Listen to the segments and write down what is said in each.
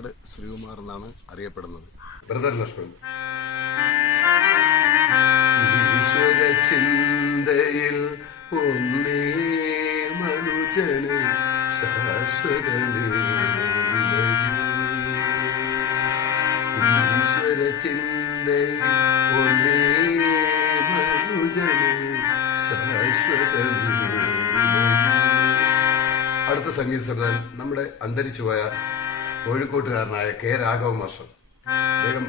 പാലക്കാട് ശ്രീകുമാർ എന്നാണ് അറിയപ്പെടുന്നത്. ബ്രദർ ലക്ഷ്മൺ. ഈശ്വര ചിന്തയിൽ ഒന്നേ മനുജന് ശാശ്വതമേ. ഈശ്വര ചിന്തയിൽ ഒന്നേ മനുജന് ശാശ്വതമേ. അടുത്ത സംഗീത സംവിധാൻ നമ്മുടെ അന്തരിച്ചുപോയ കോഴിക്കോട്ടുകാരനായ കെ രാഘവ മാസ്റ്റർ. അദ്ദേഹം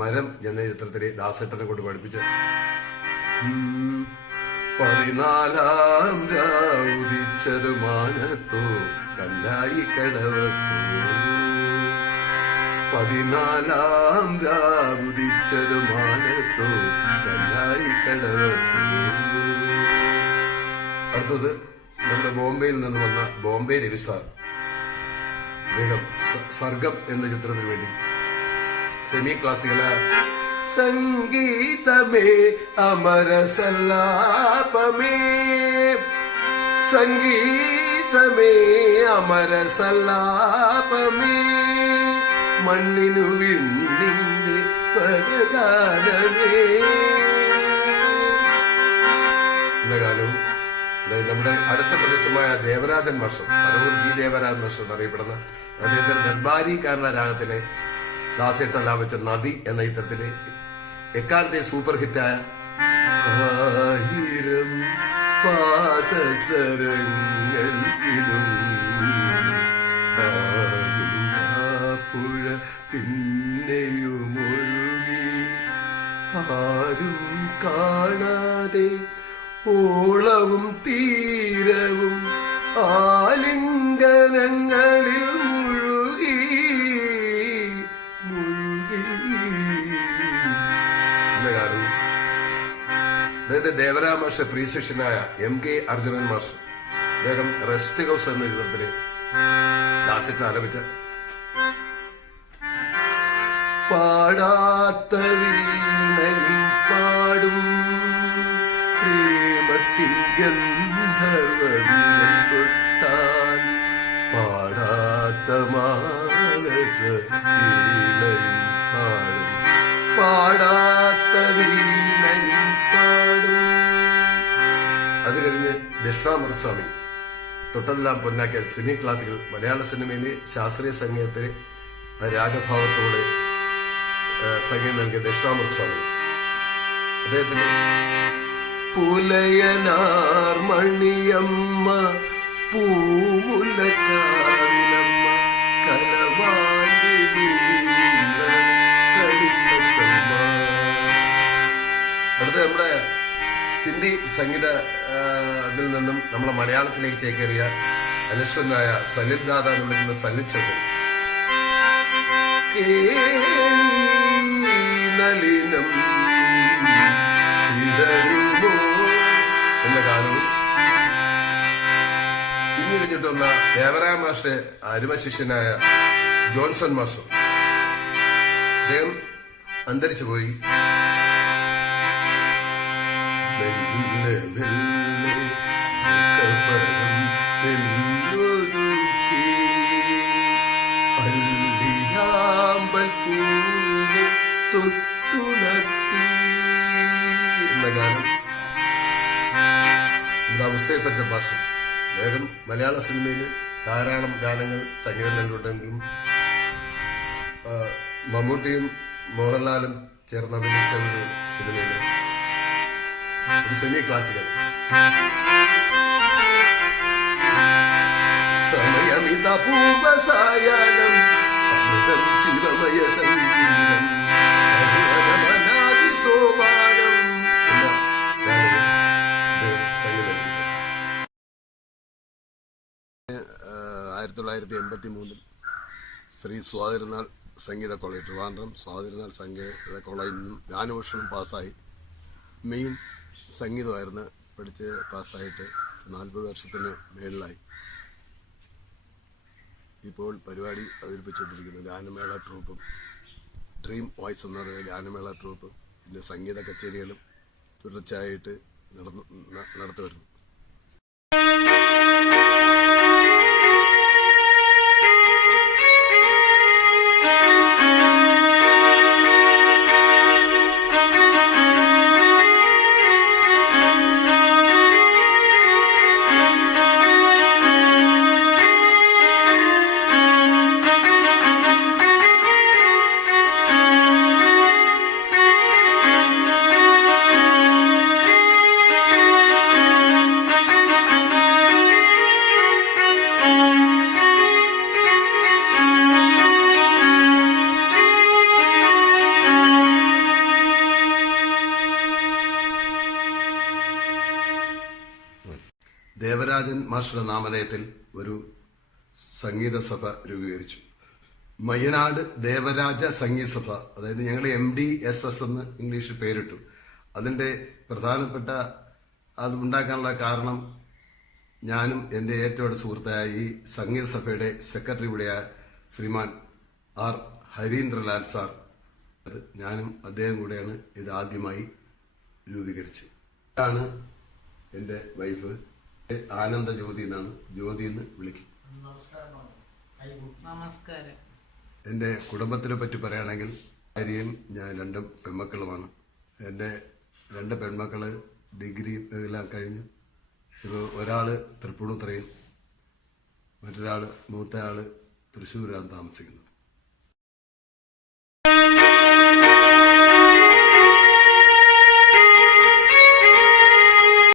മരം എന്ന ചിത്രത്തിലെ ദാസേട്ടനെ കൊണ്ട് പഠിപ്പിച്ച 14 രാവുദിച്ചത് മാനത്തോ കല്ലായി കടവത്തോ. 14 രാവുദിച്ചത് മാനത്തോ കല്ലായി കടവത്തോ. അടുത്തത് നമ്മുടെ ബോംബെയിൽ നിന്ന് വന്ന ബോംബെ രവി സാർ. അദ്ദേഹം സർഗം എന്ന ചിത്രത്തിന് വേണ്ടി സെമി ക്ലാസിക്കല സംഗീതമേ അമര സല്ലാപമേ, സംഗീതമേ അമര സല്ലാപമേ, മണ്ണിനു വിണ്ണിന്റെ വരദാനമേ എന്ന ഗാനവും നമ്മുടെ അടുത്ത പ്രദേശമായ Devarajan master, Paravur G Devarajan master എന്നറിയപ്പെടുന്ന അദ്ദേഹത്തിന്റെ ദർബാരിക്കാരന രാഗത്തിലെ ദാസേട്ട ലാഭിച്ച നദി എന്ന ചിത്രത്തിലെ എക്കാലത്തെ സൂപ്പർ ഹിറ്റായ 1000 പാദസരങ്ങളിലും പുഴ പിന്നെയുമൊഴുകി ആരും കാണാതെ ഓളവും തീരവും ആലിംഗനങ്ങളിൽ മുഴുകി എന്ന ഗാനം അതായത് ദേവരാ മാസ്റ്റർ പ്രിയ ശിഷ്യനായ MK അർജുനൻ മാസ്റ്റർ. അദ്ദേഹം റെസ്റ്റ് ഹൗസ് എന്ന ചിത്രത്തില് ദാസേട്ടൻ ആലപിച്ച പാടാത്ത വീണയും പാടും പ്രേമത്തിൻ ഗന്ധർവ്വം തൊട്ടാൽ പാടാത്ത മാനസ വീണയും പാടും, പാടാത്ത വീണയും പാടും. അത് കഴിഞ്ഞ് ദക്ഷിണാമൃതസ്വാമി തൊട്ടതെല്ലാം പൊന്നാക്കിയ സെമി ക്ലാസിക്കൽ മലയാള സിനിമയിലെ ശാസ്ത്രീയ സംഗീതത്തിലെ രാഗഭാവത്തോടെ സംഗീതം നൽകിയ ദക്ഷിണാമൃതസ്വാമി. അദ്ദേഹത്തിന് പുലയനാർ മണിയമ്മ പൂമുലക്കാവിലമ്മ കലവാണ്ടി കളിപ്പത്തമ്മ. അടുത്ത നമ്മുടെ ഹിന്ദി സംഗീത ഇതിൽ നിന്നും നമ്മളെ മലയാളത്തിലേക്ക് ചേക്കേറിയ അനശ്വരനായ സലിൽ ദാദ എന്ന് വിളിക്കുന്ന സലിൽ ചൗധരി. നളിനം എന്ന ഗാനവും പിന്നീട് കിട്ടുന്ന ദേവരായ മാസ്റ്റർ അരുമ ശിഷ്യനായ ജോൺസൺ മാസ്റ്റർ. അദ്ദേഹം അന്തരിച്ചു പോയി. എന്ന ഗാനം ഔസേപ്പറ്റ മാസ്റ്റർ. അദ്ദേഹം മലയാള സിനിമയിൽ ധാരാളം ഗാനങ്ങൾ സംഗീതം നൽകിയിട്ടുണ്ടെങ്കിലും മമ്മൂട്ടിയും മോഹൻലാലും ചേർന്ന് അഭിനയിച്ച ഒരു സിനിമയില് ഒരു സെമി ക്ലാസിക്കൽ സമയമിത പൂർവസായാനം അമൃതം ശിവമയ സംഗീതം സോപാനം എന്ന ഗാനവും സംഗീതം. 1983 ശ്രീ സ്വാതിരുന്നാൾ സംഗീത കോളേജ് ട്രിവാൻഡ്രം സ്വാതിരുന്നാൾ സംഗീത കോളേജിൽ നിന്നും ഗാനഭൂഷണം പാസ്സായി. മെയിൻ സംഗീതമായിരുന്നു പഠിച്ച് പാസ്സായിട്ട് 40 വർഷത്തിന് മേളിലായി. ഇപ്പോൾ പരിപാടി അവതരിപ്പിച്ചുകൊണ്ടിരിക്കുന്ന ഗാനമേള ട്രൂപ്പും ഡ്രീം വോയിസ് എന്ന് പറയുന്ന ഗാനമേള ട്രൂപ്പും പിന്നെ സംഗീത കച്ചേരികളും തുടർച്ചയായിട്ട് നടത്തി വരുന്നു. ദേവരാജൻ മാസ്റ്ററുടെ നാമധേയത്തിൽ ഒരു സംഗീത സഭ രൂപീകരിച്ചു. മയ്യനാട് ദേവരാജ സംഗീത സഭ, അതായത് ഞങ്ങൾ MDSS എന്ന് ഇംഗ്ലീഷിൽ പേരിട്ടു. അതിന്റെ പ്രധാനപ്പെട്ട അത് ഉണ്ടാക്കാനുള്ള കാരണം ഞാനും എൻ്റെ ഏറ്റവും അടുത്ത സുഹൃത്തായ ഈ സംഗീത സഭയുടെ സെക്രട്ടറി കൂടിയായ ശ്രീമാൻ R. ഹരീന്ദ്രലാൽ സാർ, ഞാനും അദ്ദേഹം കൂടെയാണ് ഇത് ആദ്യമായി രൂപീകരിച്ചത്. ഇതാണ് എൻ്റെ വൈഫ്, ആനന്ദ ജ്യോതി എന്നാണ്, ജ്യോതി എന്ന് വിളിക്കും. നമസ്കാരം. എൻ്റെ കുടുംബത്തിനെ പറ്റി പറയുകയാണെങ്കിൽ ഭാര്യയും ഞാൻ 2 പെൺമക്കളുമാണ്. എൻ്റെ 2 പെൺമക്കള് ഡിഗ്രി എല്ലാം കഴിഞ്ഞു. ഇപ്പോൾ ഒരാള് തൃപ്പൂണിത്തുറയും, മറ്റൊരാള് മൂത്തയാള് തൃശ്ശൂരാണ് താമസിക്കുന്നത്.